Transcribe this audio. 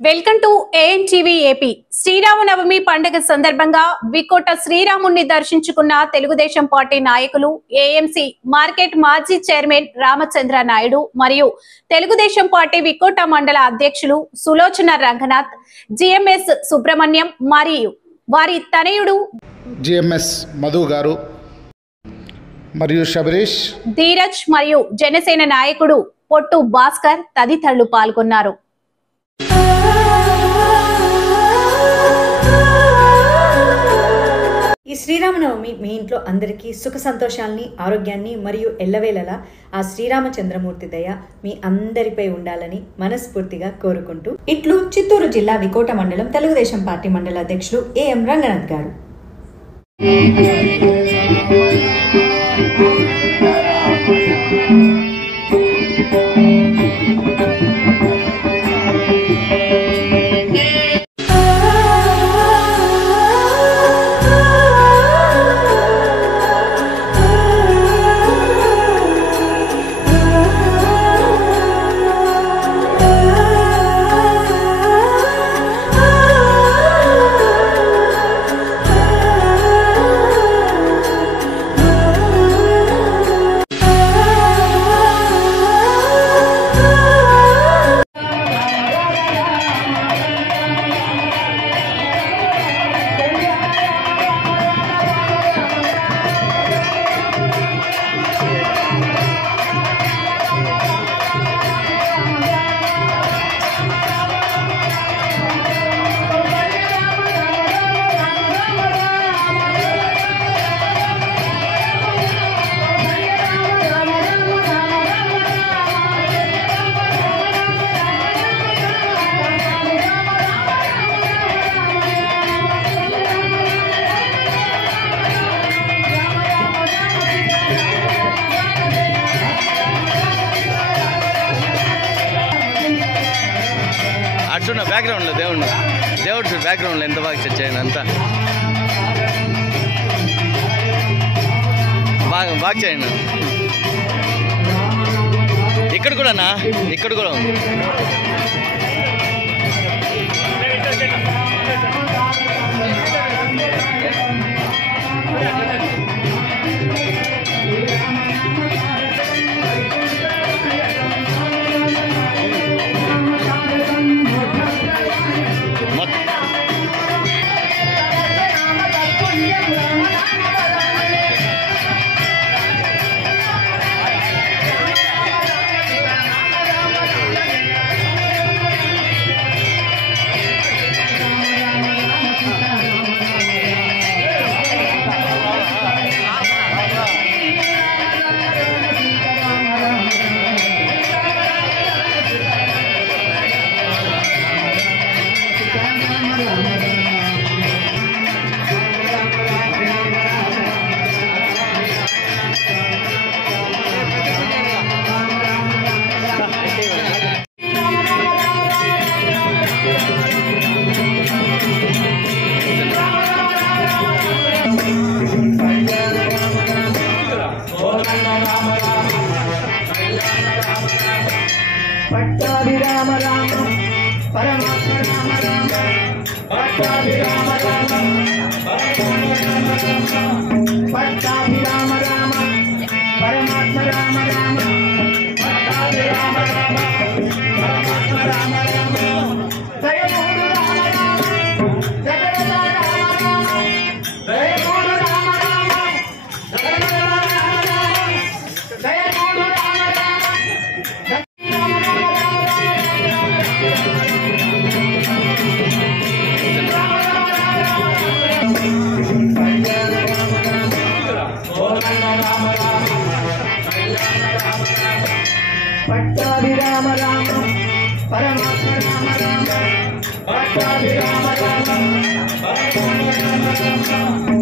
Welcome to ANTV AP. Sriramanavami పండుగ సందర్భంగా వికోట శ్రీరాముణ్ణి దర్శించుకున్న తెలుగుదేశం పార్టీ నాయకులు, ఏఎంసీ మార్కెట్ మాజీ చైర్మన్ రామచంద్ర నాయుడు మరియు తెలుగుదేశం పార్టీ వికోట మండల అధ్యక్షులు సులోచన రంగనాథ్, జిఎంఎస్ సుబ్రహ్మణ్యం మరియు వారి తనయుడు జిఎంఎస్ మధు గారు మరియు శబరీష్, ధీరజ్ మరియు జనసేన నాయకుడు పొట్టు భాస్కర్ తదితరులు పాల్గొన్నారు. ఈ శ్రీరామనవమి మీ ఇంట్లో అందరికీ సుఖ సంతోషాలని, ఆరోగ్యాన్ని మరియు ఎల్లవేళలా ఆ శ్రీరామచంద్రమూర్తి దయ మీ అందరిపై ఉండాలని మనస్ఫూర్తిగా కోరుకుంటూ ఇట్లు చిత్తూరు జిల్లా వికోట మండలం తెలుగుదేశం పార్టీ మండల అధ్యక్షులు ఏఎం రంగనాథ్ గారు. అటు బ్యాక్గ్రౌండ్లో దేవుడు బ్యాక్గ్రౌండ్లో ఎంత బాగా సెట్ చేయండి, అంతా బాగా చేయండి. ఇక్కడ కూడా పట్టాభి రామ రామ పరమాత్మ రామ రామ, పట్టాభి రామ రామ పట్టాభి రామ రామ పరమాత్మ రామ రామ, పట్టాభి రామ రామ పరమాత్మ రామ రామ, దయమూడు రామ రామ జగద రామ రామ, దయమూడు రామ రామ జగద రామ రామ, దయమూడు రామ రామ. పట్టాభి రామ రామ పరమాత్మ రామ రామ, పట్టాభి రామ రామ పరమాత్మ రామ రామ.